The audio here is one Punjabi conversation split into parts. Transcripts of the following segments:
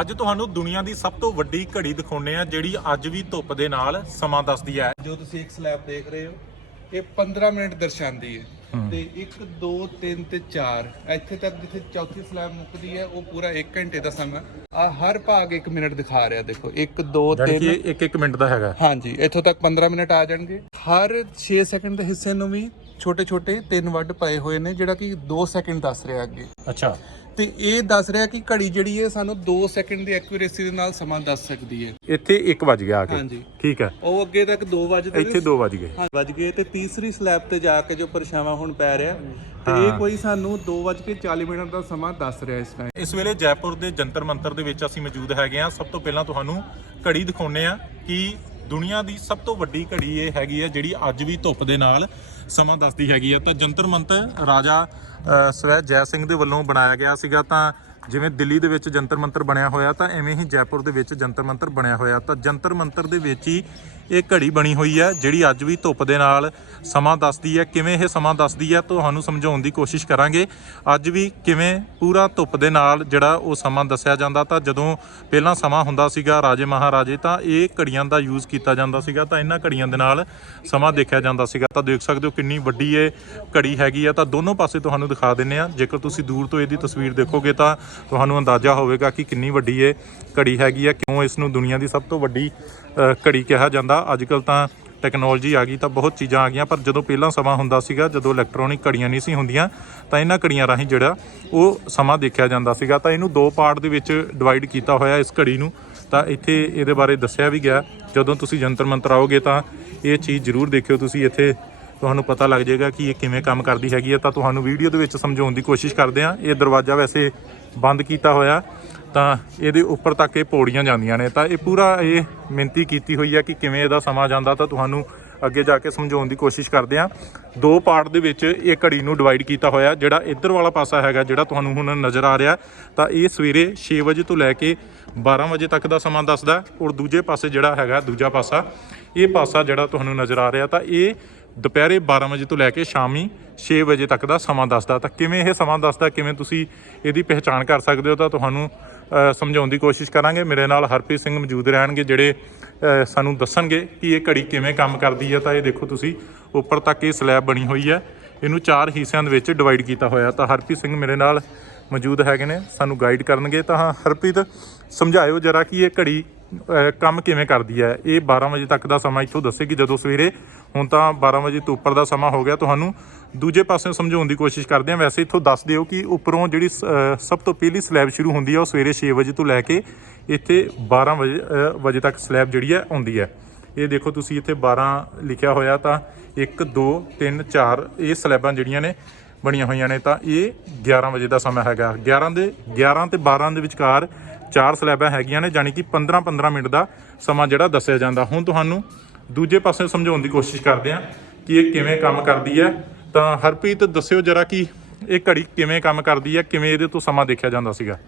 ਅੱਜ ਤੁਹਾਨੂੰ ਦੁਨੀਆ ਦੀ ਸਭ ਤੋਂ ਵੱਡੀ ਘੜੀ ਦਿਖਾਉਣੇ ਆ ਜਿਹੜੀ ਅੱਜ ਵੀ ਧੁੱਪ ਦੇ ਨਾਲ ਸਮਾਂ ਦੱਸਦੀ ਹੈ। ਜੋ ਤੁਸੀਂ ਇੱਕ ਸਲੈਬ ਦੇਖ ਰਹੇ ਹੋ ਇਹ 15 ਮਿੰਟ ਦਰਸਾਉਂਦੀ ਹੈ। ਤੇ 1 2 3 ਤੇ 4 ਇੱਥੇ ਤੱਕ ਜਿੱਥੇ ਚੌਥੀ ਸਲੈਬ ਮੁੱਕਦੀ ਹੈ ਉਹ ਪੂਰਾ 1 ਘੰਟੇ ਦਾ ਸਮਾਂ। ਆ ਹਰ ਭਾਗ 1 ਮਿੰਟ ਦਿਖਾ ਰਿਹਾ ਦੇਖੋ 1 2 ਜਾਣੀ 3 ਕਿ ਇੱਕ ਇੱਕ ਮਿੰਟ ਦਾ ਹੈਗਾ। ਹਾਂਜੀ ਇੱਥੋਂ ਤੱਕ 15 ਮਿੰਟ ਆ ਜਾਣਗੇ। ਹਰ 6 ਸੈਕਿੰਡ ਦੇ ਹਿੱਸੇ ਨੂੰ ਵੀ ਛੋਟੇ ਛੋਟੇ ਤਿੰਨ ਵੱਡ ਪਏ ਹੋਏ ਨੇ ਜਿਹੜਾ ਕਿ 2 ਸੈਕਿੰਡ ਦੱਸ ਰਿਹਾ ਅੱਗੇ। ਅੱਛਾ। ਤੇ ਇਹ ਦੱਸ ਰਿਹਾ ਕਿ ਘੜੀ ਜਿਹੜੀ ਹੈ ਸਾਨੂੰ 2 ਸੈਕਿੰਡ ਦੀ ਐਕੂਰੇਸੀ ਦੇ ਨਾਲ ਸਮਾਂ ਦੱਸ ਸਕਦੀ ਹੈ। ਇੱਥੇ 1 ਵਜ ਗਿਆ ਆ ਕੇ। ਹਾਂਜੀ। ਠੀਕ ਹੈ। ਉਹ ਅੱਗੇ ਤੱਕ 2 ਵਜੇ ਇੱਥੇ 2 ਵਜ ਗਏ। ਹਾਂ ਵੱਜ ਗਏ ਤੇ ਤੀਸਰੀ ਸਲੈਬ ਤੇ ਜਾ ਕੇ ਜੋ ਪਰਛਾਵਾਂ ਹੁਣ ਪੈ ਰਿਹਾ ਤੇ। ਇਹ ਕੋਈ ਸਾਨੂੰ 2:40 ਮਿੰਟ ਦਾ ਸਮਾਂ ਦੱਸ ਰਿਹਾ ਇਸ ਟਾਈਮ ਇਸ ਵੇਲੇ ਜੈਪੁਰ ਦੇ ਜੰਤਰ ਮੰਤਰ ਦੇ ਵਿੱਚ ਅਸੀਂ ਮੌਜੂਦ ਹੈਗੇ ਆ ਸਭ ਤੋਂ ਪਹਿਲਾਂ ਤੁਹਾਨੂੰ ਘੜੀ ਦਿਖਾਉਣੇ ਆ ਕਿ ਦੁਨੀਆ ਦੀ ਸਭ ਤੋਂ ਵੱਡੀ ਘੜੀ ਇਹ ਹੈਗੀ ਹੈ ਜਿਹੜੀ ਅੱਜ ਵੀ ਧੁੱਪ ਦੇ ਨਾਲ ਸਮਾਂ ਦੱਸਦੀ ਹੈਗੀ ਹੈ। ਤਾਂ ਜੰਤਰ ਮੰਤਰ ਰਾਜਾ ਸਵੈ ਜੈ ਸਿੰਘ ਦੇ ਵੱਲੋਂ ਬਣਾਇਆ ਗਿਆ ਸੀਗਾ। ਤਾਂ ਜਿਵੇਂ ਦਿੱਲੀ ਦੇ ਵਿੱਚ ਜੰਤਰ ਮੰਤਰ ਬਣਿਆ ਹੋਇਆ, ਤਾਂ ਐਵੇਂ ਹੀ ਜੈਪੁਰ ਦੇ ਵਿੱਚ ਜੰਤਰ ਮੰਤਰ ਬਣਿਆ ਹੋਇਆ। ਤਾਂ ਜੰਤਰ ਮੰਤਰ ਦੇ ਵਿੱਚ ਹੀ ਇਹ ਘੜੀ ਬਣੀ ਹੋਈ ਹੈ, ਜਿਹੜੀ ਅੱਜ ਵੀ ਧੁੱਪ ਦੇ ਨਾਲ ਸਮਾਂ ਦੱਸਦੀ ਹੈ। ਕਿਵੇਂ ਇਹ ਸਮਾਂ ਦੱਸਦੀ ਹੈ, ਤੁਹਾਨੂੰ ਸਮਝਾਉਣ ਦੀ ਕੋਸ਼ਿਸ਼ ਕਰਾਂਗੇ। ਅੱਜ ਵੀ ਕਿਵੇਂ ਪੂਰਾ ਧੁੱਪ ਦੇ ਨਾਲ ਜਿਹੜਾ ਉਹ ਸਮਾਂ ਦੱਸਿਆ ਜਾਂਦਾ, ਤਾਂ ਜਦੋਂ ਪਹਿਲਾਂ ਸਮਾਂ ਹੁੰਦਾ ਸੀਗਾ ਰਾਜੇ ਮਹਾਰਾਜੇ, ਤਾਂ ਇਹ ਘੜੀਆਂ ਦਾ ਯੂਜ਼ ਕੀਤਾ ਜਾਂਦਾ ਸੀਗਾ, ਤਾਂ ਇਹਨਾਂ ਘੜੀਆਂ ਦੇ ਨਾਲ ਸਮਾਂ ਦੇਖਿਆ ਜਾਂਦਾ ਸੀਗਾ। ਤਾਂ ਦੇਖ ਸਕਦੇ ਹੋ ਕਿੰਨੀ ਵੱਡੀ ਇਹ ਘੜੀ ਹੈਗੀ ਆ ਤਾਂ ਦੋਨੋਂ ਪਾਸੇ ਤੁਹਾਨੂੰ ਦਿਖਾ ਦਿੰਨੇ ਆ ਜੇਕਰ ਤੁਸੀਂ ਦੂਰ ਤੋਂ ਇਹਦੀ ਤਸਵੀਰ ਦੇਖੋਗੇ, ਤਾਂ ਤੁਹਾਨੂੰ ਅੰਦਾਜ਼ਾ ਹੋਵੇਗਾ ਕਿ ਕਿੰਨੀ ਵੱਡੀ ਇਹ ਘੜੀ ਹੈਗੀ ਹੈ ਕਿਉਂ ਇਸ ਨੂੰ ਦੁਨੀਆ ਦੀ ਸਭ ਤੋਂ ਵੱਡੀ ਘੜੀ ਕਿਹਾ ਜਾਂਦਾ। ਅੱਜਕੱਲ ਤਾਂ ਟੈਕਨੋਲੋਜੀ ਆ ਗਈ ਤਾਂ ਬਹੁਤ ਚੀਜ਼ਾਂ ਆ ਗਈਆਂ, ਪਰ ਜਦੋਂ ਪਹਿਲਾਂ ਸਮਾਂ ਹੁੰਦਾ ਸੀਗਾ, ਜਦੋਂ ਇਲੈਕਟ੍ਰੋਨਿਕ ਘੜੀਆਂ ਨਹੀਂ ਸੀ ਹੁੰਦੀਆਂ, ਤਾਂ ਇਹਨਾਂ ਘੜੀਆਂ ਰਾਹੀਂ ਜਿਹੜਾ ਉਹ ਸਮਾਂ ਦੇਖਿਆ ਜਾਂਦਾ ਸੀਗਾ। ਤਾਂ ਇਹਨੂੰ ਦੋ ਪਾਰਟ ਦੇ ਵਿੱਚ ਡਿਵਾਈਡ ਕੀਤਾ ਹੋਇਆ ਇਸ ਘੜੀ ਨੂੰ। ਤਾਂ ਇੱਥੇ ਇਹਦੇ ਬਾਰੇ ਦੱਸਿਆ ਵੀ ਗਿਆ। ਜਦੋਂ ਤੁਸੀਂ ਜੰਤਰ ਮੰਤਰ ਆਓਗੇ ਤਾਂ ਇਹ ਚੀਜ਼ ਜ਼ਰੂਰ ਦੇਖਿਓ, ਤੁਸੀਂ ਇੱਥੇ ਤੁਹਾਨੂੰ ਪਤਾ ਲੱਗ ਜਾਏਗਾ ਕਿ ਇਹ ਕਿਵੇਂ ਕੰਮ ਕਰਦੀ ਹੈਗੀ ਹੈ ਤਾਂ ਤੁਹਾਨੂੰ ਵੀਡੀਓ ਦੇ ਵਿੱਚ ਸਮਝਾਉਣ ਦੀ ਕੋਸ਼ਿਸ਼ ਕਰਦੇ ਹਾਂ। ਇਹ ਦਰਵਾਜ਼ਾ ਵੈਸੇ ਬੰਦ ਕੀਤਾ ਹੋਇਆ, ਤਾਂ ਇਹਦੇ ਉੱਪਰ ਤੱਕ ਇਹ ਪੌੜੀਆਂ ਜਾਂਦੀਆਂ ਨੇ। ਤਾਂ ਇਹ ਪੂਰਾ ਇਹ ਮਿਹਨਤੀ ਕੀਤੀ ਹੋਈ ਹੈ ਕਿ ਕਿਵੇਂ ਇਹਦਾ ਸਮਾਂ ਜਾਂਦਾ, ਤਾਂ ਤੁਹਾਨੂੰ ਅੱਗੇ ਜਾ ਕੇ ਸਮਝਾਉਣ ਦੀ ਕੋਸ਼ਿਸ਼ ਕਰਦੇ ਹਾਂ। ਦੋ ਪਾਰਟ ਦੇ ਵਿੱਚ ਇਹ ਘੜੀ ਨੂੰ ਡਿਵਾਈਡ ਕੀਤਾ ਹੋਇਆ, ਜਿਹੜਾ ਇੱਧਰ ਵਾਲਾ ਪਾਸਾ ਹੈਗਾ, ਜਿਹੜਾ ਤੁਹਾਨੂੰ ਹੁਣ ਨਜ਼ਰ ਆ ਰਿਹਾ, ਤਾਂ ਇਹ ਸਵੇਰੇ 6 ਵਜੇ ਤੋਂ ਲੈ ਕੇ 12 ਵਜੇ ਤੱਕ ਦਾ ਸਮਾਂ ਦੱਸਦਾ। ਔਰ ਦੂਜੇ ਪਾਸੇ ਜਿਹੜਾ ਹੈਗਾ, ਦੂਜਾ ਪਾਸਾ, ਇਹ ਪਾਸਾ ਜਿਹੜਾ ਤੁਹਾਨੂੰ ਨਜ਼ਰ ਆ ਰਿਹਾ, ਤਾਂ ਇਹ ਦੁਪਹਿਰੇ 12 ਵਜੇ ਤੋਂ ਲੈ ਕੇ ਸ਼ਾਮੀ 6 ਵਜੇ ਤੱਕ ਦਾ ਸਮਾਂ ਦੱਸਦਾ। ਤਾਂ ਕਿਵੇਂ ਇਹ ਸਮਾਂ ਦੱਸਦਾ, ਕਿਵੇਂ ਤੁਸੀਂ ਇਹਦੀ ਪਹਿਚਾਣ ਕਰ ਸਕਦੇ ਹੋ, ਤਾਂ ਤੁਹਾਨੂੰ ਸਮਝਾਉਣ ਦੀ ਕੋਸ਼ਿਸ਼ ਕਰਾਂਗੇ। ਮੇਰੇ ਨਾਲ ਹਰਪ੍ਰੀਤ ਸਿੰਘ ਮੌਜੂਦ ਰਹਿਣਗੇ, ਜਿਹੜੇ ਸਾਨੂੰ ਦੱਸਣਗੇ ਕਿ ਇਹ ਘੜੀ ਕਿਵੇਂ ਕੰਮ ਕਰਦੀ ਹੈ। ਤਾਂ ਇਹ ਦੇਖੋ ਤੁਸੀਂ, ਉੱਪਰ ਤੱਕ ਇਹ ਸਲੈਬ ਬਣੀ ਹੋਈ ਹੈ। ਇਹਨੂੰ ਚਾਰ ਹਿੱਸਿਆਂ ਦੇ ਵਿੱਚ ਡਿਵਾਈਡ ਕੀਤਾ ਹੋਇਆ। ਤਾਂ ਹਰਪ੍ਰੀਤ ਸਿੰਘ ਮੇਰੇ ਨਾਲ ਮੌਜੂਦ ਹੈਗੇ ਨੇ, ਸਾਨੂੰ ਗਾਈਡ ਕਰਨਗੇ। ਤਾਂ ਹਰਪ੍ਰੀਤ, ਸਮਝਾਇਓ ਜਰਾ ਕਿ ਇਹ ਘੜੀ ਕੰਮ ਕਿਵੇਂ ਕਰਦੀ ਹੈ? ਇਹ 12 ਵਜੇ ਤੱਕ ਦਾ ਸਮਾਂ ਇੱਥੋਂ ਦੱਸੇਗੀ ਜਦੋਂ ਸਵੇਰੇ, ਹੁਣ ਤਾਂ 12 ਵਜੇ ਤੋਂ ਉੱਪਰ ਦਾ ਸਮਾਂ ਹੋ ਗਿਆ ਤੁਹਾਨੂੰ, ਦੂਜੇ ਪਾਸੇ ਸਮਝਾਉਣ ਦੀ ਕੋਸ਼ਿਸ਼ ਕਰਦੇ ਹਾਂ। ਵੈਸੇ ਇੱਥੋਂ ਦੱਸ ਦਿਓ ਕਿ ਉੱਪਰੋਂ ਜਿਹੜੀ ਸ- ਸਭ ਤੋਂ ਪਹਿਲੀ ਸਲੈਬ ਸ਼ੁਰੂ ਹੁੰਦੀ ਹੈ, ਉਹ ਸਵੇਰੇ 6 ਵਜੇ ਤੋਂ ਲੈ ਕੇ ਇੱਥੇ 12 ਵਜੇ ਵਜੇ ਤੱਕ ਸਲੈਬ ਜਿਹੜੀ ਹੈ, ਆਉਂਦੀ ਹੈ। ਇਹ ਦੇਖੋ ਤੁਸੀਂ ਇੱਥੇ 12 ਲਿਖਿਆ ਹੋਇਆ ਤਾਂ 1 2 3 4 ਇਹ ਸਲੈਬਾਂ ਜਿਹੜੀਆਂ ਨੇ, ਬਣੀਆਂ ਹੋਈਆਂ ਨੇ ਤਾਂ ਇਹ 11 ਵਜੇ ਦਾ ਸਮਾਂ ਹੈਗਾ। 11 ਦੇ 11 ਤੇ 12 ਦੇ ਵਿਚਕਾਰ ਚਾਰ ਸਲੈਬਾਂ ਹੈਗੀਆਂ ਨੇ ਯਾਨੀ ਕਿ 15 15 ਮਿੰਟ ਦਾ ਸਮਾਂ ਜਿਹੜਾ ਦੱਸਿਆ ਜਾਂਦਾ। ਹੁਣ ਤੁਹਾਨੂੰ ਦੂਜੇ ਪਾਸੇ ਸਮਝਾਉਣ ਦੀ ਕੋਸ਼ਿਸ਼ ਕਰਦੇ ਹਾਂ ਕਿ ਇਹ ਕਿਵੇਂ ਕੰਮ ਕਰਦੀ ਹੈ। ਤਾਂ ਹਰਪ੍ਰੀਤ ਦੱਸਿਓ ਜਰਾ ਕਿ ਇਹ ਘੜੀ ਕਿਵੇਂ ਕੰਮ ਕਰਦੀ ਹੈ ਕਿਵੇਂ ਇਹਦੇ ਤੋਂ ਸਮਾਂ ਦੇਖਿਆ ਜਾਂਦਾ ਸੀਗਾ?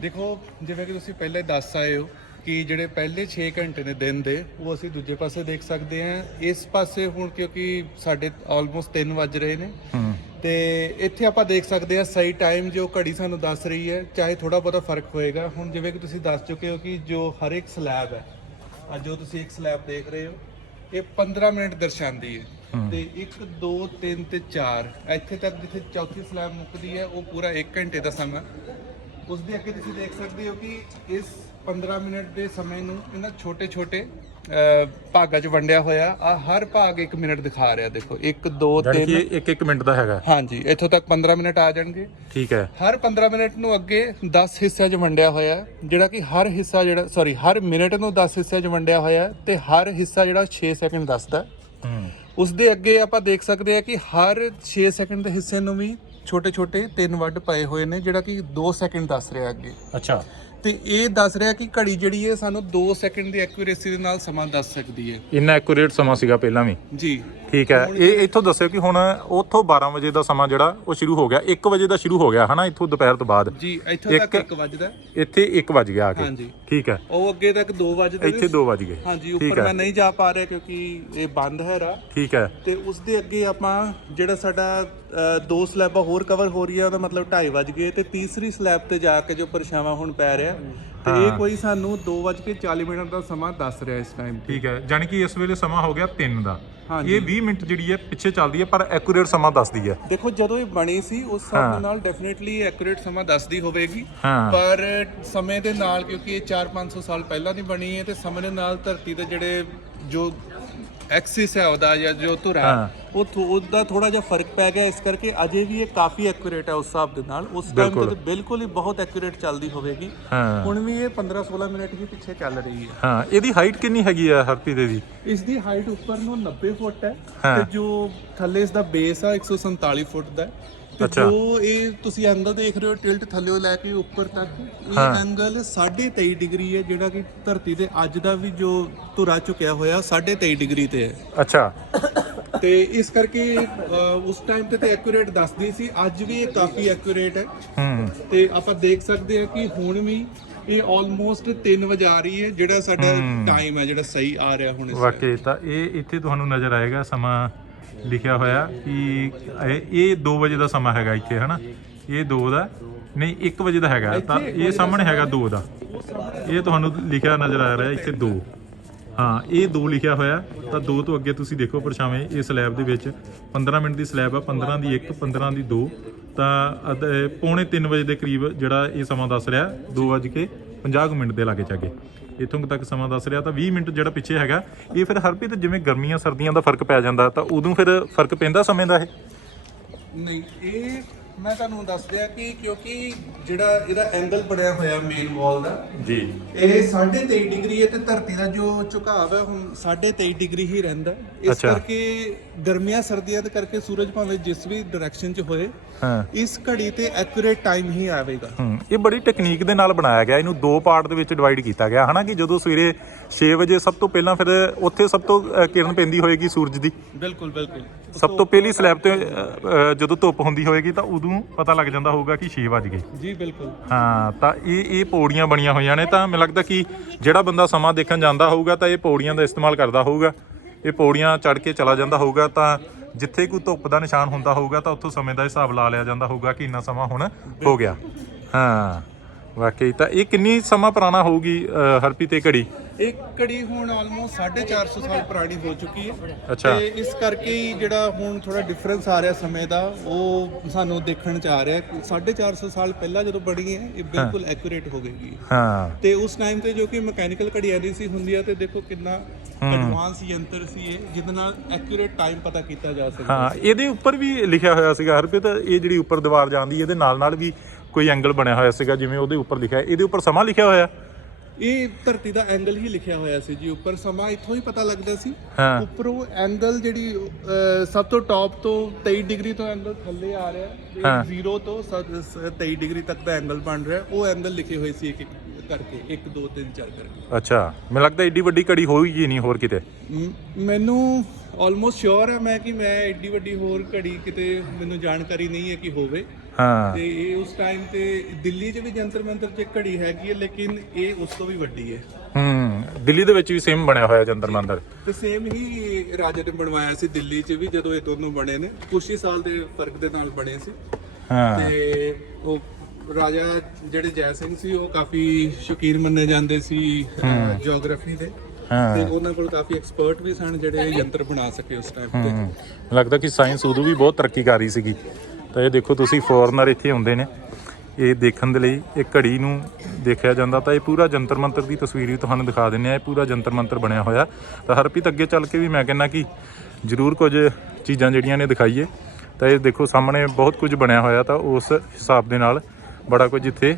ਦੇਖੋ ਜਿਵੇਂ ਕਿ ਤੁਸੀਂ ਪਹਿਲੇ ਦੱਸ ਆਏ ਹੋ ਕਿ ਜਿਹੜੇ ਪਹਿਲੇ 6 ਘੰਟੇ ਨੇ ਦਿਨ ਦੇ ਉਹ ਅਸੀਂ ਦੂਜੇ ਪਾਸੇ ਦੇਖ ਸਕਦੇ ਹਾਂ। ਇਸ ਪਾਸੇ ਹੁਣ ਕਿਉਂਕਿ ਸਾਡੇ ਆਲਮੋਸਟ 3 ਵੱਜ ਰਹੇ ਨੇ। ਤੇ ਇੱਥੇ ਆਪਾਂ ਦੇਖ ਸਕਦੇ ਹਾਂ ਸਹੀ ਟਾਈਮ ਜੋ ਘੜੀ ਸਾਨੂੰ ਦੱਸ ਰਹੀ ਹੈ ਚਾਹੇ ਥੋੜਾ ਬਹੁਤਾ ਫ਼ਰਕ ਹੋਏਗਾ। ਹੁਣ ਜਿਵੇਂ ਕਿ ਤੁਸੀਂ ਦੱਸ ਚੁੱਕੇ ਹੋ ਕਿ ਜੋ ਹਰ ਇੱਕ ਸਲੈਬ ਹੈ ਆ ਜੋ ਤੁਸੀਂ ਇੱਕ ਸਲੈਬ ਦੇਖ ਰਹੇ ਹੋ ਇਹ 15 ਮਿੰਟ ਦਰਸਾਉਂਦੀ ਹੈ। ਤੇ 1 2 3 ਤੇ 4 ਇੱਥੇ ਤੱਕ ਜਿੱਥੇ ਚੌਥੀ ਸਲੈਬ ਮੁੱਕਦੀ ਹੈ ਉਹ ਪੂਰਾ 1 ਘੰਟੇ ਦਾ ਸਮਾਂ ਉਸ ਦੇ ਅੱਗੇ ਤੁਸੀਂ ਦੇਖ ਸਕਦੇ ਹੋ ਕਿ ਇਸ 15 ਮਿੰਟ ਦੇ ਸਮੇਂ ਨੂੰ ਇਹਨਾਂ ਛੋਟੇ ਛੋਟੇ ਭਾਗਾਂ 'ਚ ਵੰਡਿਆ ਹੋਇਆ। ਆ ਹਰ ਭਾਗ 1 ਮਿੰਟ ਦਿਖਾ ਰਿਹਾ ਦੇਖੋ। 1 2 ਯਾਨੀ 3 ਕਿ ਇੱਕ ਇੱਕ ਮਿੰਟ ਦਾ ਹੈਗਾ। ਹਾਂਜੀ ਇੱਥੋਂ ਤੱਕ 15 ਮਿੰਟ ਆ ਜਾਣਗੇ। ਠੀਕ ਹੈ। ਹਰ 15 ਮਿੰਟ ਨੂੰ ਅੱਗੇ 10 ਹਿੱਸਿਆਂ 'ਚ ਵੰਡਿਆ ਹੋਇਆ ਹੈ, ਜਿਹੜਾ ਕਿ ਹਰ ਹਿੱਸਾ ਜਿਹੜਾ ਸੌਰੀ ਹਰ ਮਿੰਟ ਨੂੰ 10 ਹਿੱਸਿਆਂ 'ਚ ਵੰਡਿਆ ਹੋਇਆ ਹੈ ਤੇ ਹਰ ਹਿੱਸਾ ਜਿਹੜਾ 6 ਸੈਕਿੰਡ ਦੱਸਦਾ ਹੈ। ਹੂੰ। ਉਸ ਦੇ ਅੱਗੇ ਆਪਾਂ ਦੇਖ ਸਕਦੇ ਹਾਂ ਕਿ ਹਰ 6 ਸੈਕਿੰਡ ਦੇ ਹਿੱਸੇ ਨੂੰ ਵੀ ਛੋਟੇ ਛੋਟੇ ਤਿੰਨ ਵੱਡ ਪਏ ਹੋਏ ਨੇ ਜਿਹੜਾ ਕਿ 2 ਸੈਕਿੰਡ ਦੱਸ ਰਿਹਾ ਅੱਗੇ। ਅੱਛਾ। ਤੇ ਇਹ ਦੱਸ ਰਿਹਾ ਕਿ ਘੜੀ ਜਿਹੜੀ ਹੈ ਸਾਨੂੰ 2 ਸੈਕਿੰਡ ਦੀ ਐਕੂਰੇਸੀ ਦੇ ਨਾਲ ਸਮਾਂ ਦੱਸ ਸਕਦੀ ਹੈ। ਇੰਨਾ ਐਕੂਰੇਟ ਸਮਾਂ ਸੀਗਾ ਪਹਿਲਾਂ ਵੀ। ਜੀ। ਠੀਕ ਹੈ। ਇਹ ਇੱਥੋਂ ਦੱਸਿਓ ਕਿ ਹੁਣ ਉੱਥੋਂ 12 ਵਜੇ ਦਾ ਸਮਾਂ ਜਿਹੜਾ ਉਹ ਸ਼ੁਰੂ ਹੋ ਗਿਆ। 1 ਵਜੇ ਦਾ ਸ਼ੁਰੂ ਹੋ ਗਿਆ ਹਨਾ? ਇੱਥੋਂ ਦੁਪਹਿਰ ਤੋਂ ਬਾਅਦ। ਜੀ ਇੱਥੋਂ ਤੱਕ ਇੱਕ- 1 ਵੱਜਦਾ। ਇੱਥੇ 1 ਵਜ ਗਿਆ ਆ ਕੇ। ਹਾਂਜੀ। ਠੀਕ ਹੈ। ਉਹ ਅੱਗੇ ਤੱਕ 2 ਵਜੇ ਇੱਥੇ 2 ਵਜ ਗਏ। ਹਾਂਜੀ ਉੱਪਰ ਹੈ। ਮੈਂ ਨਹੀਂ ਜਾ ਪਾ ਰਿਹਾ ਕਿਉਂਕਿ ਇਹ ਬੰਦ ਹੈ ਰਾ ਠੀਕ ਹੈ। ਤੇ ਉਸ ਦੇ ਅੱਗੇ ਆਪਾਂ ਜਿਹੜਾ ਸਾਡਾ ਦੋ ਸਲੈਬਾਂ ਹੋਰ ਕਵਰ ਹੋ ਰਹੀ ਆ ਉਹਦਾ ਮਤਲਬ 2:30 ਵਜ ਗਏ ਤੇ ਤੀਸਰੀ ਸਲੈਬ ਤੇ ਜਾ ਕੇ ਜੋ ਪਰਛਾਵਾਂ ਹੁਣ ਪੈ ਰਿਹਾ ਤੇ ਇਹ ਕੋਈ ਸਾਨੂੰ 2:40 ਮਿੰਟ ਦਾ ਸਮਾਂ ਦੱਸ ਰਿਹਾ ਇਸ ਟਾਈਮ ਠੀਕ ਹੈ ਜਾਣੀ ਕਿ ਇਸ ਵੇਲੇ ਸਮਾਂ ਹੋ ਗਿਆ 3 ਦਾ। ਇਹ 20 ਮਿੰਟ ਜਿਹੜੀ ਹੈ ਪਿੱਛੇ ਚੱਲਦੀ ਹੈ ਪਰ ਐਕੂਰੇਟ ਸਮਾਂ ਦੱਸਦੀ ਹੈ। ਦੇਖੋ ਜਦੋਂ ਇਹ ਬਣੀ ਸੀ ਉਸ ਦੇ ਨਾਲ ਡੈਫੀਨਿਟਲੀ ਐਕੂਰੇਟ ਸਮਾਂ ਦੱਸਦੀ ਹੋਵੇਗੀ। ਪਰ ਸਮੇਂ ਦੇ ਨਾਲ ਕਿਉਂਕਿ ਇਹ 4-500 ਸਾਲ ਪਹਿਲਾਂ ਦੀ ਬਣੀ ਹੈ ਤੇ ਸਮੇਂ ਦੇ ਨਾਲ ਧਰਤੀ ਦੇ ਜਿਹੜੇ ਜੋ ਐਕਸਿਸ ਹੈ ਉਹਦਾ ਜਾਂ ਜੋ ਧੁਰਾ ਹੈ, ਹਾਂ। ਉਹ ਥੋ- ਉਹਦਾ ਥੋੜਾ ਜਿਹਾ ਫ਼ਰਕ ਪੈ ਗਿਆ ਇਸ ਕਰਕੇ ਅਜੇ ਵੀ ਇਹ ਕਾਫੀ ਐਕੂਰੇਟ ਹੈ ਉਸ ਹਿਸਾਬ ਦੇ ਨਾਲ। ਉਸ ਟਾਈਮ ਤੇ ਤਾਂ ਬਿਲਕੁਲ ਹੀ ਬਹੁਤ ਐਕੂਰੇਟ ਚੱਲਦੀ ਹੋਵੇਗੀ। ਹਾਂ। ਹੁਣ ਵੀ ਇਹ 15-16 ਮਿੰਟ ਹੀ ਪਿੱਛੇ ਚੱਲ ਰਹੀ ਹੈ। ਹਾਂ ਇਹਦੀ ਹਾਈਟ ਕਿੰਨੀ ਹੈਗੀ ਆ ਹਰਪ੍ਰੀਤ ਦੀ ਇਸ ਦੀ ਹਾਈਟ ਉੱਪਰ ਨੂੰ 90 ਫੁੱਟ ਹੈ। ਹਾਂ। ਤੇ ਜੋ ਥੱਲੇ ਇਸ ਦਾ ਬੇਸ ਆ 147 ਫੁੱਟ ਦਾ ਹੈ। ਤੇ ਅੱਛਾ। ਜੋ ਇਹ ਤੁਸੀਂ ਐਂਗਲ ਦੇਖ ਰਹੇ ਹੋ ਟਿਲਟ ਥੱਲੇੋਂ ਲੈ ਕੇ ਉੱਪਰ ਤੱਕ। ਇਹ ਐਂਗਲ 23.5 ਡਿਗਰੀ ਹੈ ਜਿਹੜਾ ਕਿ ਧਰਤੀ ਦੇ ਅੱਜ ਦਾ ਵੀ ਜੋ ਧੁਰਾ ਚੁੱਕਿਆ ਹੋਇਆ 23.5 ਡਿਗਰੀ ਤੇ ਹੈ। ਅੱਛਾ। ਤੇ ਇਸ ਕਰਕੇ ਉਸ ਟਾਈਮ ਤੇ ਤੇ ਐਕੂਰੇਟ ਦੱਸਦੀ ਸੀ ਅੱਜ ਵੀ ਇਹ ਕਾਫੀ ਐਕੂਰੇਟ ਹੈ। ਤੇ ਆਪਾਂ ਦੇਖ ਸਕਦੇ ਹਾਂ ਕਿ ਹੁਣ ਵੀ ਇਹ ਆਲਮੋਸਟ 3 ਵਜੇ ਆ ਰਹੀ ਹੈ ਜਿਹੜਾ ਸਾਡਾ ਟਾਈਮ ਹੈ ਜਿਹੜਾ ਸਹੀ ਆ ਰਿਹਾ ਹੁਣ ਇਸ। ਵਾਕਈ ਤਾਂ ਇਹ ਇੱਥੇ ਤੁਹਾਨੂੰ ਨਜ਼ਰ ਆਏਗਾ ਸਮਾਂ ਲਿਖਿਆ ਹੋਇਆ ਕਿ ਇਹ- ਇਹ 2 ਵਜੇ ਦਾ ਸਮਾਂ ਹੈਗਾ ਇੱਥੇ ਹਨਾ? ਇਹ 2 ਦਾ ਨਹੀਂ 1 ਵਜੇ ਦਾ ਹੈਗਾ। ਤਾਂ ਇਹ ਸਾਹਮਣੇ ਹੈਗਾ 2 ਦਾ। ਇਹ ਤੁਹਾਨੂੰ ਲਿਖਿਆ ਨਜ਼ਰ ਆ ਰਿਹਾ ਇੱਥੇ 2 ਹਾਂ ਇਹ 2 ਲਿਖਿਆ ਹੋਇਆ। ਤਾਂ 2 ਤੋਂ ਅੱਗੇ ਤੁਸੀਂ ਦੇਖੋ ਪਰਛਾਵੇਂ ਇਹ ਸਲੈਬ ਦੇ ਵਿੱਚ 15 ਮਿੰਟ ਦੀ ਸਲੈਬ ਆ 15 ਦੀ 1 15 ਦੀ 2 ਤਾਂ ਅਹ ਪੌਣੇ 3 ਵਜੇ ਦੇ ਕਰੀਬ ਜਿਹੜਾ ਇਹ ਸਮਾਂ ਦੱਸ ਰਿਹਾ 2 ਵਜੇ ਕੇ 50 ਕੁ ਮਿੰਟ ਦੇ ਲਾਗੇ ਚਾਗੇ ਇੱਥੋਂ ਤੱਕ ਸਮਾਂ ਦੱਸ ਰਿਹਾ, ਤਾਂ 20 ਮਿੰਟ ਜਿਹੜਾ ਪਿੱਛੇ ਹੈਗਾ, ਇਹ ਫਿਰ ਹਰਪ੍ਰੀਤ, ਜਿਵੇਂ ਗਰਮੀਆਂ ਸਰਦੀਆਂ ਦਾ ਫ਼ਰਕ ਪੈ ਜਾਂਦਾ, ਤਾਂ ਉਦੋਂ ਫਿਰ ਫ਼ਰਕ ਪੈਂਦਾ ਸਮੇਂ ਦਾ ਇਹ? ਨਹੀਂ, ਇਹ ਮੈਂ ਤੁਹਾਨੂੰ ਦੱਸ ਦਿਆਂ ਕਿ ਕਿਉਂਕਿ ਜਿਹੜਾ ਇਹਦਾ ਐਂਗਲ ਬਣਿਆ ਹੋਇਆ ਮੇਨ ਵਾਲ ਦਾ ਜੀ। ਇਹ 23.5 ਡਿਗਰੀ ਹੈ ਤੇ ਧਰਤੀ ਦਾ ਜੋ ਝੁਕਾਅ ਹੈ ਹੁਣ 23.5 ਡਿਗਰੀ ਹੀ ਰਹਿੰਦਾ। ਇਸ ਅੱਛਾ। ਕਰਕੇ ਗਰਮੀਆਂ ਸਰਦੀਆਂ ਦੇ ਕਰਕੇ ਸੂਰਜ ਭਾਵੇਂ ਜਿਸ ਵੀ ਡਾਇਰੈਕਸ਼ਨ 'ਚ ਹੋਏ ਹਾਂ। ਇਸ ਘੜੀ ਤੇ ਐਕੂਰੇਟ ਟਾਈਮ ਹੀ ਆਵੇਗਾ। ਹੂੰ ਇਹ ਬੜੀ ਟੈਕਨੀਕ ਦੇ ਨਾਲ ਬਣਾਇਆ ਗਿਆ। ਇਹਨੂੰ ਦੋ ਪਾਰਟ ਦੇ ਵਿੱਚ ਡਿਵਾਈਡ ਕੀਤਾ ਗਿਆ। ਹਨਾ ਕਿ ਜਦੋਂ ਸਵੇਰੇ 6 ਵਜੇ ਸਭ ਤੋਂ ਪਹਿਲਾਂ ਫਿਰ ਉੱਥੇ ਸਭ ਤੋਂ ਅ, ਕਿਰਨ ਪੈਂਦੀ ਹੋਏਗੀ ਸੂਰਜ ਦੀ। ਬਿਲਕੁਲ ਬਿਲਕੁਲ। ਸਭ ਤੋਂ ਪਹਿਲੀ ਸਲੈਬ ਤੇ ਅ, ਅ, ਜਦੋਂ ਧੁੱਪ ਹੁੰਦੀ ਹੋਏਗੀ ਤਾਂ ਉਦੋਂ ਪਤਾ ਲੱਗ ਜਾਂਦਾ ਹੋਊਗਾ ਕਿ 6 ਵਜ ਗਏ। ਜੀ ਬਿਲਕੁਲ। ਹਾਂ ਤਾਂ ਇਹ ਇਹ ਪੌੜੀਆਂ ਬਣੀਆਂ ਹੋਈਆਂ ਨੇ ਤਾਂ ਮੈਨੂੰ ਲੱਗਦਾ ਕਿ ਜਿਹੜਾ ਬੰਦਾ ਸਮਾਂ ਦੇਖਣ ਜਾਂਦਾ ਹੋਊਗਾ ਤਾਂ ਇਹ ਪੌੜੀਆਂ ਦਾ ਇਸਤੇਮਾਲ ਕਰਦਾ ਹੋਊਗਾ। ਇਹ ਪੌੜੀਆਂ ਚੜ ਕੇ ਚਲਾ ਜਾਂਦਾ ਹੋਊਗਾ ਤਾਂ ਜਿੱਥੇ ਕੋਈ ਧੁੱਪ ਦਾ ਨਿਸ਼ਾਨ ਹੁੰਦਾ ਹੋਊਗਾ ਤਾਂ ਉੱਥੋਂ ਸਮੇਂ ਦਾ ਹਿਸਾਬ ਲਾ ਲਿਆ ਜਾਂਦਾ ਹੋਊਗਾ ਕਿ ਇੰਨਾ ਸਮਾਂ ਹੁਣ ਹੋ ਗਿਆ। ਹਾਂ। ਵਾਕਈ ਤਾਂ ਇਹ ਕਿੰਨੀ ਸਮਾਂ ਪੁਰਾਣਾ ਹੋਊਗੀ ਅ, ਹਰਪ੍ਰੀਤ ਤੇ ਘੜੀ? ਇੱਕ ਘੜੀ ਹੁਣ ਆਲਮੋਸਟ 450 ਸਾਲ ਪੁਰਾਣੀ ਹੋ ਚੁੱਕੀ ਹੈ। ਅੱਛਾ। ਤੇ ਇਸ ਕਰਕੇ ਹੀ ਜਿਹੜਾ ਹੁਣ ਥੋੜਾ ਡਿਫਰੈਂਸ ਆ ਰਿਹਾ ਸਮੇਂ ਦਾ ਉਹ ਸਾਨੂੰ ਦੇਖਣ ਚ ਆ ਰਿਹਾ ਕਿ 450 ਸਾਲ ਪਹਿਲਾਂ ਜਦੋਂ ਬਣੀ ਹੈ ਇਹ ਬਿਲਕੁਲ ਐਕੂਰੇਟ ਹੋ ਗਈ ਹਾਂ। ਤੇ ਉਸ ਟਾਈਮ ਤੇ ਜੋ ਕਿ ਮਕੈਨੀਕਲ ਘੜੀਆਂ ਨਹੀਂ ਸੀ ਹੁੰਦੀਆਂ ਤੇ ਦੇਖੋ ਕਿੰਨਾ ਐਡਵਾਂਸ ਯੰਤਰ ਸੀ ਇਹ ਜਿਹਦੇ ਨਾਲ ਐਕੂਰੇਟ ਟਾਈਮ ਪਤਾ ਕੀਤਾ ਜਾ ਸਕਦਾ ਹਾਂ ਇਹਦੇ ਉੱਪਰ ਵੀ ਲਿਖਿਆ ਹੋਇਆ ਸੀਗਾ ਹਰਪ੍ਰੀਤ ਇਹ ਜਿਹੜੀ ਉੱਪਰ ਦੀਵਾਰ ਜਾਂਦੀ ਇਹਦੇ ਨਾਲ ਨਾਲ ਵੀ ਕੋਈ ਐਂਗਲ ਬਣਿਆ ਹੋਇਆ ਸੀਗਾ ਜਿਵੇਂ ਉਹਦੇ ਉੱਪਰ ਲਿਖਿਆ। ਇਹਦੇ ਉੱਪਰ ਸਮਾਂ ਲਿਖਿਆ ਹੋਇਆ? ਇਹ ਧਰਤੀ ਦਾ ਐਂਗਲ ਹੀ ਲਿਖਿਆ ਹੋਇਆ ਸੀ ਜੀ ਉੱਪਰ। ਸਮਾਂ ਇੱਥੋਂ ਹੀ ਪਤਾ ਲੱਗਦਾ ਸੀ। ਹਾਂ। ਉੱਪਰੋਂ ਐਂਗਲ ਜਿਹੜੀ ਅਹ, ਸਭ ਤੋਂ ਟੌਪ ਤੋਂ 23 ਡਿਗਰੀ ਤੋਂ ਐਂਗਲ ਥੱਲੇ ਆ ਰਿਹਾ ਹਾਂ। 0 ਤੋਂ ਸ- ਸ- 23 ਡਿਗਰੀ ਤੱਕ ਦਾ ਐਂਗਲ ਬਣ ਰਿਹਾ ਉਹ ਐਂਗਲ ਲਿਖੇ ਹੋਏ ਸੀ ਇੱਕ ਇੱਕ ਕਰਕੇ 1 2 3 4 ਕਰਕੇ। ਅੱਛਾ। ਮੈਨੂੰ ਲੱਗਦਾ ਏਡੀ ਵੱਡੀ ਘੜੀ ਹੋਊਗੀ ਨਹੀਂ ਹੋਰ ਕਿਤੇ। ਮ- ਮੈਨੂੰ ਆਲਮੋਸਟ ਸ਼ੋਰ ਹੈ ਮੈਂ ਕਿ ਮੈਂ ਏਡੀ ਵੱਡੀ ਹੋਰ ਘੜੀ ਕਿਤੇ ਮੈਨੂੰ ਜਾਣਕਾਰੀ ਨਹੀਂ ਹੈ ਕਿ ਹੋਵੇ। ਹਾਂ। ਤੇ ਇਹ ਉਸ ਟਾਈਮ ਤੇ ਦਿੱਲੀ 'ਚ ਵੀ ਜੰਤਰ ਮੰਤਰ 'ਚ ਇੱਕ ਘੜੀ ਹੈਗੀ ਹੈ ਲੇਕਿਨ ਇਹ ਉਸ ਤੋਂ ਵੀ ਵੱਡੀ ਹੈ। ਹੂੰ ਦਿੱਲੀ ਦੇ ਵਿੱਚ ਵੀ ਸੇਮ ਬਣਿਆ ਹੋਇਆ ਜੰਤਰ ਮੰਦਰ ਤੇ ਸੇਮ ਹੀ ਰਾਜਾ ਨੇ ਬਣਵਾਇਆ ਸੀ ਦਿੱਲੀ 'ਚ ਵੀ ਜਦੋਂ ਇਹ ਦੋਨੋਂ ਬਣੇ ਨੇ। ਕੁਛ ਹੀ ਸਾਲ ਦੇ ਫ਼ਰਕ ਦੇ ਨਾਲ ਬਣੇ ਸੀ। ਹਾਂ। ਤੇ ਉਹ ਰਾਜਾ ਜਿਹੜੇ ਜੈ ਸਿੰਘ ਸੀ ਉਹ ਕਾਫੀ ਸ਼ੌਕੀਨ ਮੰਨੇ ਜਾਂਦੇ ਸੀ ਜੀਓਗ੍ਰਾਫੀ ਦੇ। ਹਾਂ। ਤੇ ਉਹਨਾਂ ਕੋਲ ਕਾਫੀ ਐਕਸਪਰਟ ਵੀ ਸਨ ਜਿਹੜੇ ਇਹ ਯੰਤਰ ਬਣਾ ਸਕੇ ਉਸ ਟਾਈਮ ਤੇ। ਹੂੰ। ਲੱਗਦਾ ਕਿ ਸਾਇੰਸ ਉਦੋਂ ਵੀ ਬਹੁਤ ਤਰੱਕੀ ਕਰ ਰਹੀ ਸੀਗੀ। ਤਾਂ ਇਹ ਦੇਖੋ ਤੁਸੀਂ ਫੋਰਨਰ ਇੱਥੇ ਆਉਂਦੇ ਨੇ। ਇਹ ਦੇਖਣ ਦੇ ਲਈ ਇਹ ਘੜੀ ਨੂੰ ਦੇਖਿਆ ਜਾਂਦਾ ਤਾਂ ਇਹ ਪੂਰਾ ਜੰਤਰ ਮੰਤਰ ਦੀ ਤਸਵੀਰ ਵੀ ਤੁਹਾਨੂੰ ਦਿਖਾ ਦਿੰਨੇ ਆ ਇਹ ਪੂਰਾ ਜੰਤਰ ਮੰਤਰ ਬਣਿਆ ਹੋਇਆ। ਤਾਂ ਹਰਪ੍ਰੀਤ ਅੱਗੇ ਚੱਲ ਕੇ ਵੀ ਮੈਂ ਕਹਿੰਦਾ ਕਿ ਜ਼ਰੂਰ ਕੁਝ ਚੀਜ਼ਾਂ ਜਿਹੜੀਆਂ ਨੇ ਦਿਖਾਈਏ। ਤਾਂ ਇਹ ਦੇਖੋ ਸਾਹਮਣੇ ਬਹੁਤ ਕੁਝ ਬਣਿਆ ਹੋਇਆ ਤਾਂ ਉਸ ਹਿਸਾਬ ਦੇ ਨਾਲ ਬੜਾ ਕੁਝ ਇੱਥੇ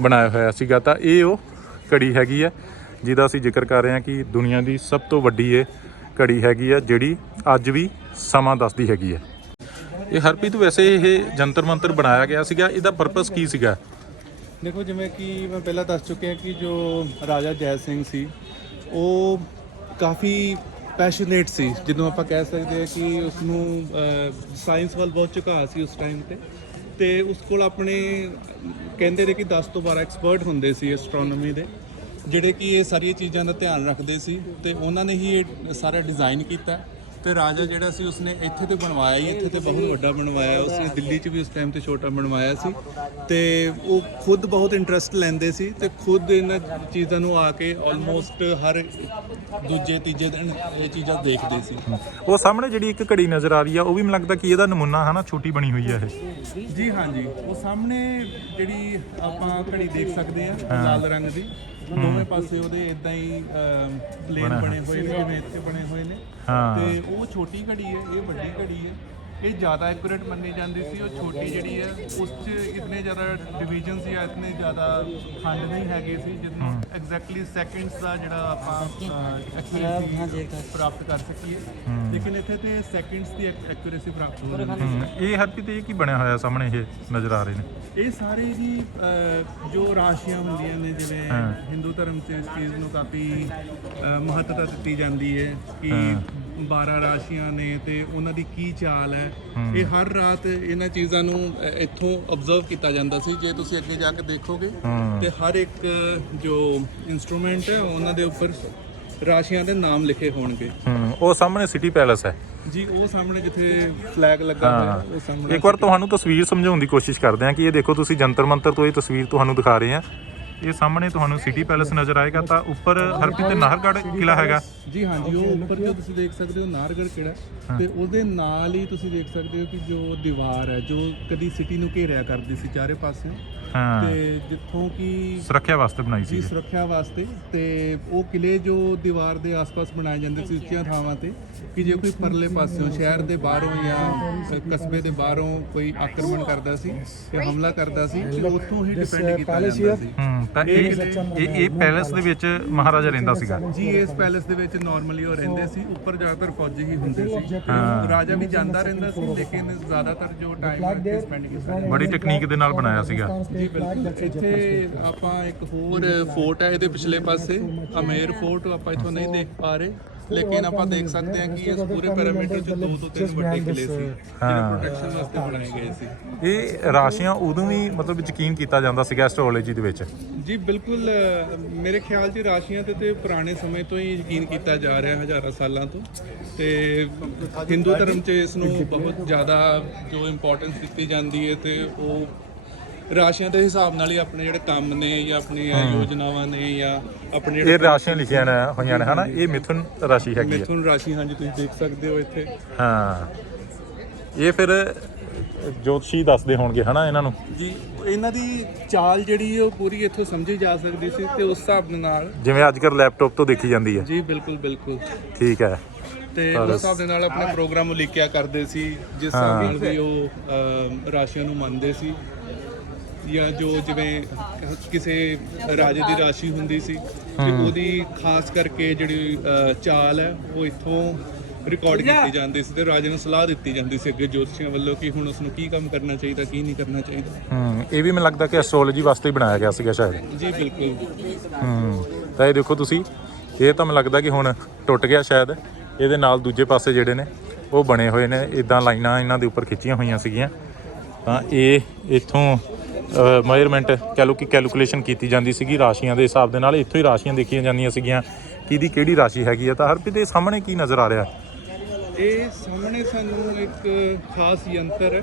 ਬਣਾਇਆ ਹੋਇਆ ਸੀਗਾ। ਤਾਂ ਇਹ ਉਹ ਘੜੀ ਹੈਗੀ ਆ, ਜਿਹਦਾ ਅਸੀਂ ਜ਼ਿਕਰ ਕਰ ਰਹੇ ਹਾਂ ਕਿ ਦੁਨੀਆ ਦੀ ਸਭ ਤੋਂ ਵੱਡੀ ਇਹ ਘੜੀ ਹੈਗੀ ਆ, ਜਿਹੜੀ ਅੱਜ ਵੀ ਸਮਾਂ ਦੱਸਦੀ ਹੈਗੀ ਆ। ਇਹ ਹਰਪ੍ਰੀਤ, ਵੈਸੇ ਇਹ ਜੰਤਰ ਮੰਤਰ ਬਣਾਇਆ ਗਿਆ ਸੀਗਾ, ਇਹਦਾ ਪਰਪਸ ਕੀ ਸੀਗਾ? ਦੇਖੋ, ਜਿਵੇਂ ਕਿ ਮੈਂ ਪਹਿਲਾਂ ਦੱਸ ਚੁੱਕਿਆ ਕਿ ਜੋ ਰਾਜਾ ਜੈ ਸਿੰਘ ਸੀ, ਉਹ ਕਾਫੀ ਪੈਸ਼ਨੇਟ ਸੀ ਜਦੋਂ ਆਪਾਂ ਕਹਿ ਸਕਦੇ ਹਾਂ ਕਿ ਉਸ ਨੂੰ ਸਾਇੰਸ ਵੱਲ ਬਹੁਤ ਝੁਕਾਅ ਸੀ ਉਸ ਟਾਈਮ ਤੇ। ਤੇ ਉਸ ਕੋਲ ਆਪਣੇ, ਕਹਿੰਦੇ ਨੇ ਕਿ 10 ਤੋਂ 12 ਐਕਸਪਰਟ ਹੁੰਦੇ ਸੀ ਐਸਟ੍ਰੋਨੋਮੀ ਦੇ, ਜਿਹੜੇ ਕਿ ਇਹ ਸਾਰੀਆਂ ਚੀਜ਼ਾਂ ਦਾ ਧਿਆਨ ਰੱਖਦੇ ਸੀ, ਤੇ ਉਹਨਾਂ ਨੇ ਹੀ ਇਹ ਸਾਰਾ ਡਿਜ਼ਾਈਨ ਕੀਤਾ। ਤੇ ਰਾਜਾ ਜਿਹੜਾ ਸੀ ਉਸਨੇ ਇੱਥੇ ਤੇ ਬਣਵਾਇਆ ਹੀ ਇੱਥੇ ਤੇ ਬਹੁਤ ਵੱਡਾ ਬਣਵਾਇਆ ਉਸਨੇ ਦਿੱਲੀ 'ਚ ਵੀ ਉਸ ਟਾਈਮ ਤੇ ਛੋਟਾ ਬਣਵਾਇਆ ਸੀ। ਤੇ ਉਹ ਖੁਦ ਬਹੁਤ ਇੰਟਰਸਟ ਲੈਂਦੇ ਸੀ ਤੇ ਖੁਦ ਇਹਨਾਂ ਚੀਜ਼ਾਂ ਨੂੰ ਆ ਕੇ ਆਲਮੋਸਟ ਹਰ ਦੂਜੇ ਤੀਜੇ ਦਿਨ ਇਹ ਚੀਜ਼ਾਂ ਦੇਖਦੇ ਸੀ। ਉਹ ਸਾਹਮਣੇ ਜਿਹੜੀ ਇੱਕ ਘੜੀ ਨਜ਼ਰ ਆ ਰਹੀ ਆ ਉਹ ਵੀ ਮੈਨੂੰ ਲੱਗਦਾ ਕਿ ਇਹਦਾ ਨਮੂਨਾ ਹਨਾ ਛੋਟੀ ਬਣੀ ਹੋਈ ਆ ਇਹ। ਜੀ ਹਾਂਜੀ ਉਹ ਸਾਹਮਣੇ ਜਿਹੜੀ ਆਪਾਂ ਘੜੀ ਦੇਖ ਸਕਦੇ ਆ ਲਾਲ ਰੰਗ ਦੀ ਦੋਵੇਂ ਪਾਸੇ ਉਹਦੇ ਇਦਾਂ ਹੀ ਪਲੇਨ ਬਣੇ ਹੋਏ ਨੇ ਜਿਵੇਂ ਇੱਥੇ ਬਣੇ ਹੋਏ ਨੇ। ਹਾਂ। ਤੇ ਉਹ ਛੋਟੀ ਘੜੀ ਹੈ ਇਹ ਵੱਡੀ ਘੜੀ ਹੈ। ਇਹ ਜ਼ਿਆਦਾ ਐਕੂਰੇਟ ਮੰਨੀ ਜਾਂਦੀ ਸੀ ਉਹ ਛੋਟੀ ਜਿਹੜੀ ਹੈ ਉਸ 'ਚ ਇਤਨੇ ਜ਼ਿਆਦਾ ਡਿਵੀਜ਼ਨਸ ਜਾਂ ਇਤਨੇ ਜ਼ਿਆਦਾ ਖੰਡ ਨਹੀਂ ਹੈਗੇ ਸੀ ਜਿਹਨੂੰ ਐਗਜ਼ੈਕਟਲੀ ਸੈਕਿੰਡਸ ਦਾ ਜਿਹੜਾ ਆਪਾਂ ਐਕੂਰੇਸੀ ਪ੍ਰਾਪਤ ਕਰ ਸਕੀਏ। ਲੇਕਿਨ ਇੱਥੇ ਤੇ ਸੈਕਿੰਡਸ ਦੀ ਐਕੂਰੇਸੀ ਪ੍ਰਾਪਤ ਹੋ ਰਹੀ ਹੈ। ਇਹ ਹਰਪ੍ਰੀਤ ਇਹ ਕੀ ਬਣਿਆ ਹੋਇਆ ਸਾਹਮਣੇ ਇਹ ਨਜ਼ਰ ਆ ਰਹੇ ਨੇ। ਇਹ ਸਾਰੇ ਜੀ ਜੋ ਰਾਸ਼ੀਆਂ ਹੁੰਦੀਆਂ ਨੇ ਜਿਵੇਂ। ਹਿੰਦੂ ਧਰਮ 'ਚ ਇਸ ਚੀਜ਼ ਨੂੰ ਕਾਫੀ ਮਹੱਤਤਾ ਦਿੱਤੀ ਜਾਂਦੀ ਹੈ ਕਿ 12 ਰਾਸ਼ੀਆਂ ਨੇ ਤੇ ਉਹਨਾਂ ਦੀ ਕੀ ਚਾਲ ਹੈ। ਇਹ ਹਰ ਰਾਤ ਇਹਨਾਂ ਚੀਜ਼ਾਂ ਨੂੰ ਇੱਥੋਂ ਆਬਜ਼ਰਵ ਕੀਤਾ ਜਾਂਦਾ ਸੀ। ਜੇ ਤੁਸੀਂ ਅੱਗੇ ਜਾ ਕੇ ਦੇਖੋਗੇ। ਤੇ ਹਰ ਇੱਕ ਜੋ ਇਨਸਟਰੂਮੈਂਟ ਹੈ ਉਹਨਾਂ ਦੇ ਉੱਪਰ ਰਾਸ਼ੀਆਂ ਦੇ ਨਾਮ ਲਿਖੇ ਹੋਣਗੇ। ਉਹ ਸਾਹਮਣੇ ਸਿਟੀ ਪੈਲੇਸ ਹੈ। ਜੀ ਉਹ ਸਾਹਮਣੇ ਜਿੱਥੇ ਫਲੈਗ ਲੱਗਾ ਹੋਇਆ ਹਾਂ। ਉਹ ਸਾਹਮਣੇ ਇੱਕ ਵਾਰ ਤੁਹਾਨੂੰ ਤਸਵੀਰ ਸਮਝਾਉਣ ਦੀ ਕੋਸ਼ਿਸ਼ ਕਰਦੇ ਹਾਂ ਕਿ ਇਹ ਦੇਖੋ ਤੁਸੀਂ ਜੰਤਰ ਮੰਤਰ ਤੋਂ ਇਹ ਤਸਵੀਰ ਤੁਹਾਨੂੰ ਦਿਖਾ ਰਹੇ ਹਾਂ। ਇਹ ਸਾਹਮਣੇ ਤੁਹਾਨੂੰ ਸਿਟੀ ਪੈਲੇਸ ਨਜ਼ਰ ਆਏਗਾ ਤਾਂ ਉੱਪਰ ਹਰਪ੍ਰੀਤ ਨਾਹਰਗੜ੍ਹ ਕਿਲਾ ਹੈਗਾ। ਜੀ ਹਾਂਜੀ ਉਹ ਉੱਪਰ ਜੋ ਤੁਸੀਂ ਦੇਖ ਸਕਦੇ ਹੋ ਨਾਰਗੜ ਕਿਹੜਾ ਤੇ ਉਹਦੇ ਨਾਲ ਹੀ ਤੁਸੀਂ ਦੇਖ ਸਕਦੇ ਹੋ ਕਿ ਜੋ ਦੀਵਾਰ ਹੈ ਜੋ ਕਦੀ ਸਿਟੀ ਨੂੰ ਘੇਰਿਆ ਕਰਦੀ ਸੀ ਚਾਰੇ ਪਾਸਿਓਂ ਹਾਂ। ਤੇ ਜਿੱਥੋਂ ਕਿ ਸੁਰੱਖਿਆ ਵਾਸਤੇ ਬਣਾਈ ਜੀ ਸੀ ਸੁਰੱਖਿਆ ਵਾਸਤੇ। ਤੇ ਉਹ ਕਿਲੇ ਜੋ ਦੀਵਾਰ ਦੇ ਆਸ-ਪਾਸ ਬਣਾਏ ਜਾਂਦੇ ਸੀ ਉੱਚੀਆਂ ਥਾਵਾਂ ਤੇ ਕਿ ਜੇ ਕੋਈ ਪਰਲੇ ਪਾਸਿਓਂ ਸ਼ਹਿਰ ਦੇ ਬਾਹਰੋਂ ਜਾਂ ਕਸਬੇ ਦੇ ਬਾਹਰੋਂ ਕੋਈ ਆਕਰਮਣ ਕਰਦਾ ਸੀ ਤੇ ਹਮਲਾ ਕਰਦਾ ਸੀ ਤੇ ਉੱਥੋਂ ਹੀ ਡਿਪੈਂਡ ਕੀਤਾ ਜਾਂਦਾ ਸੀ। ਹਮ ਤਾਂ ਇਹ ਇਹ ਇਹ ਪੈਲੇਸ ਦੇ ਵਿੱਚ ਮਹਾਰਾਜਾ ਰਹਿੰਦਾ ਸੀਗਾ। ਜੀ ਇਸ ਪੈਲੇਸ ਦੇ ਵਿੱਚ ਨਾਰਮਲੀ ਉਹ ਰਹਿੰਦੇ ਸੀ ਉੱਪਰ ਜ਼ਿਆਦਾਤਰ ਫੌਜੀ ਹੀ ਹੁੰਦੇ ਸੀ। ਰਾਜਾ ਵੀ ਜਾਂਦਾ ਰਹਿੰਦਾ ਸੀ ਲੇਕਿਨ ਜ਼ਿਆਦਾਤਰ ਜੋ ਟਾਈਮ ਸਪੈਂਡ ਕੀਤਾ ਬੜੀ ਟੈਕਨੀਕ ਦੇ ਨਾਲ ਬਣਾਇਆ ਸੀਗਾ। ਜੀ ਬਿਲਕੁਲ ਇੱਥੇ ਆਪਾਂ ਇੱਕ ਹੋਰ ਫੋਰਟ ਹੈ ਇਹਦੇ ਪਿਛਲੇ ਪਾਸੇ ਅਮੇਰ ਫੋਰਟ ਆਪਾਂ ਇੱਥੋਂ ਨਹੀਂ ਦੇਖ ਪਾ ਰਹੇ। ਲੇਕਿਨ ਆਪਾਂ ਦੇਖ ਸਕਦੇ ਹਾਂ ਕਿ ਇਸ ਪੂਰੇ ਪੈਰਾਮੀਟਰ 'ਚ ਦੋ ਤੋਂ ਤਿੰਨ ਵੱਡੇ ਕਿਲੇ ਸੀ ਜਿਹੜੇ ਪ੍ਰੋਟੈਕਸ਼ਨ ਵਾਸਤੇ ਬਣਾਏ ਗਏ ਸੀ। ਇਹ ਰਾਸ਼ੀਆਂ ਉਦੋਂ ਵੀ ਮਤਲਬ ਯਕੀਨ ਕੀਤਾ ਜਾਂਦਾ ਸੀਗਾ ਐਸਟ੍ਰੋਲੋਜੀ ਦੇ ਵਿੱਚ? ਜੀ ਬਿਲਕੁਲ ਮੇਰੇ ਖਿਆਲ 'ਚ ਰਾਸ਼ੀਆਂ ਤੇ ਤੇ ਪੁਰਾਣੇ ਸਮੇਂ ਤੋਂ ਹੀ ਯਕੀਨ ਕੀਤਾ ਜਾ ਰਿਹਾ ਹਜ਼ਾਰਾਂ ਸਾਲਾਂ ਤੋਂ। ਤੇ ਹਿੰਦੂ ਧਰਮ 'ਚ ਇਸ ਨੂੰ ਬਹੁਤ ਜ਼ਿਆਦਾ ਜੋ ਇੰਪੋਰਟੈਂਸ ਦਿੱਤੀ ਜਾਂਦੀ ਹੈ ਤੇ ਉਹ ਰਾਸ਼ੀਆਂ ਦੇ ਹਿਸਾਬ ਨਾਲ ਹੀ ਆਪਣੇ ਜਿਹੜੇ ਕੰਮ ਨੇ ਜਾਂ ਆਪਣੀਆਂ ਯੋਜਨਾਵਾਂ ਨੇ ਜਾਂ ਆਪਣੇ ਇਹ ਰਾਸ਼ੀਆਂ ਲਿਖੀਆਂ ਨੇ ਹੋਈਆਂ ਨੇ ਹਨਾ? ਇਹ ਮਿਥੁਨ ਰਾਸ਼ੀ ਹੈਗੀ ਹੈ ਮਿਥੁਨ ਰਾਸ਼ੀ ਹਾਂਜੀ ਤੁਸੀਂ ਦੇਖ ਸਕਦੇ ਹੋ ਇੱਥੇ। ਹਾਂ। ਇਹ ਫਿਰ ਜੋਤਸ਼ੀ ਦੱਸਦੇ ਹੋਣਗੇ ਹਨਾ ਇਹਨਾਂ ਨੂੰ? ਜੀ ਇਹਨਾਂ ਦੀ ਚਾਲ ਜਿਹੜੀ ਹੈ ਉਹ ਪੂਰੀ ਇੱਥੋਂ ਸਮਝੀ ਜਾ ਸਕਦੀ ਸੀ ਤੇ ਉਸ ਹਿਸਾਬ ਦੇ ਨਾਲ ਜਿਵੇਂ ਅੱਜ ਕੱਲ੍ਹ ਲੈਪਟਾਪ ਤੋਂ ਦੇਖੀ ਜਾਂਦੀ ਹੈ ਜੀ ਬਿਲਕੁਲ ਬਿਲਕੁਲ। ਠੀਕ ਹੈ ਤੇ ਉਸ ਹਿਸਾਬ ਦੇ ਨਾਲ ਆਪਣੇ ਪ੍ਰੋਗਰਾਮ ਨੂੰ ਲਿਖਿਆ ਕਰਦੇ ਸੀ ਜਿਸ ਹਿਸਾਬ ਨਾਲ ਵੀ ਉਹ ਰਾਸ਼ੀਆਂ ਨੂੰ ਮੰਨਦੇ ਸੀ। ਜਾਂ ਜੋ ਜਿਵੇਂ ਕਿਸੇ ਰਾਜੇ ਦੀ ਰਾਸ਼ੀ ਹੁੰਦੀ ਸੀ ਤੇ ਉਹਦੀ ਖਾਸ ਕਰਕੇ ਜਿਹੜੀ ਅ, ਚਾਲ ਹੈ ਉਹ ਇੱਥੋਂ ਰਿਕਾਰਡ ਕੀਤੀ ਜਾਂਦੀ ਸੀ ਤੇ ਰਾਜੇ ਨੂੰ ਸਲਾਹ ਦਿੱਤੀ ਜਾਂਦੀ ਸੀ ਅੱਗੇ ਜੋਤਸ਼ੀਆਂ ਵੱਲੋਂ ਕਿ ਹੁਣ ਉਸ ਨੂੰ ਕੀ ਕੰਮ ਕਰਨਾ ਚਾਹੀਦਾ ਕੀ ਨਹੀਂ ਕਰਨਾ ਚਾਹੀਦਾ। ਹੂੰ ਇਹ ਵੀ ਮੈਨੂੰ ਲੱਗਦਾ ਕਿ ਐਸਟ੍ਰੋਲੋਜੀ ਵਾਸਤੇ ਹੀ ਬਣਾਇਆ ਗਿਆ ਸੀਗਾ ਸ਼ਾਇਦ। ਜੀ ਬਿਲਕੁਲ ਹੂੰ ਤਾਂ ਇਹ ਦੇਖੋ ਤੁਸੀਂ ਇਹ ਤਾਂ ਮੈਨੂੰ ਲੱਗਦਾ ਕਿ ਹੁਣ ਟੁੱਟ ਗਿਆ ਸ਼ਾਇਦ ਇਹਦੇ ਨਾਲ ਦੂਜੇ ਪਾਸੇ ਜਿਹੜੇ ਨੇ ਉਹ ਬਣੇ ਹੋਏ ਨੇ ਇਦਾਂ ਲਾਈਨਾਂ ਇਹਨਾਂ ਦੇ ਉੱਪਰ ਖਿੱਚੀਆਂ ਹੋਈਆਂ ਸੀਗੀਆਂ। ਤਾਂ ਇਹ ਇੱਥੋਂ ਮੈਜ਼ਰਮੈਂਟ ਕਹ ਲਓ ਕਿ ਕੈਲਕੂਲੇਸ਼ਨ ਕੀਤੀ ਜਾਂਦੀ ਸੀਗੀ ਰਾਸ਼ੀਆਂ ਦੇ ਹਿਸਾਬ ਦੇ ਨਾਲ ਇੱਥੋਂ ਹੀ ਰਾਸ਼ੀਆਂ ਦੇਖੀਆਂ ਜਾਂਦੀਆਂ ਸੀਗੀਆਂ। ਕਿਹਦੀ ਕਿਹੜੀ ਰਾਸ਼ੀ ਹੈਗੀ ਆ? ਤਾਂ ਹਰਪ੍ਰੀਤ ਦੇ ਸਾਹਮਣੇ ਕੀ ਨਜ਼ਰ ਆ ਰਿਹਾ? ਇਹ ਸਾਹਮਣੇ ਸਾਨੂੰ ਇੱਕ ਖਾਸ ਯੰਤਰ ਹੈ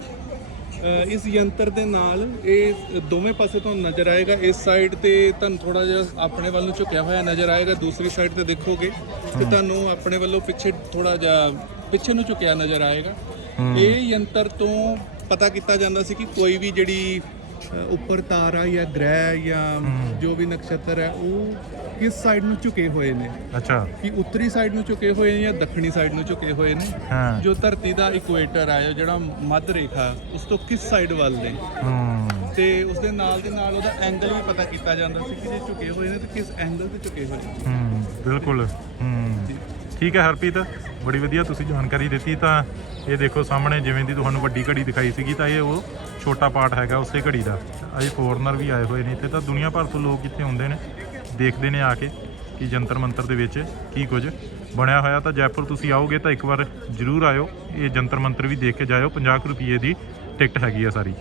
ਇਸ ਯੰਤਰ ਦੇ ਨਾਲ ਇਹ ਦੋਵੇਂ ਪਾਸੇ ਤੁਹਾਨੂੰ ਨਜ਼ਰ ਆਏਗਾ। ਇਸ ਸਾਈਡ ਤੇ ਤੁਹਾਨੂੰ ਥੋੜਾ ਜਿਹਾ ਆਪਣੇ ਵੱਲ ਨੂੰ ਝੁਕਿਆ ਹੋਇਆ ਨਜ਼ਰ ਆਏਗਾ। ਦੂਸਰੀ ਸਾਈਡ ਤੇ ਦੇਖੋਗੇ ਤੇ ਤੁਹਾਨੂੰ ਆਪਣੇ ਵੱਲੋਂ ਪਿੱਛੇ ਥੋੜਾ ਜਿਹਾ ਪਿੱਛੇ ਨੂੰ ਝੁਕਿਆ ਨਜ਼ਰ ਆਏਗਾ। ਇਹ ਯੰਤਰ ਤੋਂ ਪਤਾ ਕੀਤਾ ਜਾਂਦਾ ਸੀ ਕਿ ਕੋਈ ਵੀ ਜਿਹੜੀ ਉੱਪਰ ਤਾਰਾ ਜਾਂ ਗ੍ਰਹਿ ਜਾਂ ਜੋ ਵੀ ਨਕਸ਼ਤਰ ਹੈ ਉਹ ਕਿਸ ਸਾਈਡ ਨੂੰ ਝੁਕੇ ਹੋਏ ਨੇ? ਅੱਛਾ। ਕਿ ਉੱਤਰੀ ਸਾਈਡ ਨੂੰ ਝੁਕੇ ਹੋਏ ਨੇ ਜਾਂ ਦੱਖਣੀ ਸਾਈਡ ਨੂੰ ਝੁਕੇ ਹੋਏ ਨੇ? ਜੋ ਧਰਤੀ ਦਾ ਇਕੁਏਟਰ ਆ ਜਿਹੜਾ ਮੱਧ ਰੇਖਾ ਉਸ ਤੋਂ ਕਿਸ ਸਾਈਡ ਵੱਲ ਨੇ? ਤੇ ਉਸ ਦੇ ਨਾਲ ਦੇ ਨਾਲ ਉਹਦਾ ਐਂਗਲ ਵੀ ਪਤਾ ਕੀਤਾ ਜਾਂਦਾ ਸੀ ਕਿ ਜੇ ਝੁਕੇ ਹੋਏ ਨੇ ਤੇ ਕਿਸ ਐਂਗਲ ਤੇ ਝੁਕੇ ਹੋਏ ਨੇ? ਹੂੰ ਬਿਲਕੁਲ। ਹੂੰ। ਠੀਕ ਹੈ ਹਰਪ੍ਰੀਤ ਬੜੀ ਵਧੀਆ ਤੁਸੀਂ ਜਾਣਕਾਰੀ ਦਿੱਤੀ ਤਾਂ ਇਹ ਦੇਖੋ ਸਾਹਮਣੇ ਜਿਵੇਂ ਦੀ ਤੁਹਾਨੂੰ ਵੱਡੀ ਘੜੀ ਦਿਖਾਈ ਸੀਗੀ ਤਾਂ ਇਹ ਉਹ ਛੋਟਾ ਪਾਰਟ ਹੈਗਾ ਉਸੇ ਘੜੀ ਦਾ। ਅਜੇ ਫੋਰਨਰ ਵੀ ਆਏ ਹੋਏ ਨੇ ਇੱਥੇ ਤਾਂ ਦੁਨੀਆ ਭਰ ਤੋਂ ਲੋਕ ਇੱਥੇ ਆਉਂਦੇ ਨੇ। ਦੇਖਦੇ ਨੇ ਆ ਕੇ ਕਿ ਜੰਤਰ ਮੰਤਰ ਦੇ ਵਿੱਚ ਕੀ ਕੁਝ ਬਣਿਆ ਹੋਇਆ। ਤਾਂ ਜੈਪੁਰ ਤੁਸੀਂ ਆਓਗੇ ਤਾਂ ਇੱਕ ਵਾਰ ਜ਼ਰੂਰ ਆਇਓ। ਇਹ ਜੰਤਰ ਮੰਤਰ ਵੀ ਦੇਖ ਕੇ ਜਾਇਓ। 50 ਕੁ ਰੁਪਏ ਦੀ ਟਿਕਟ ਹੈਗੀ ਆ ਸਾਰੀ।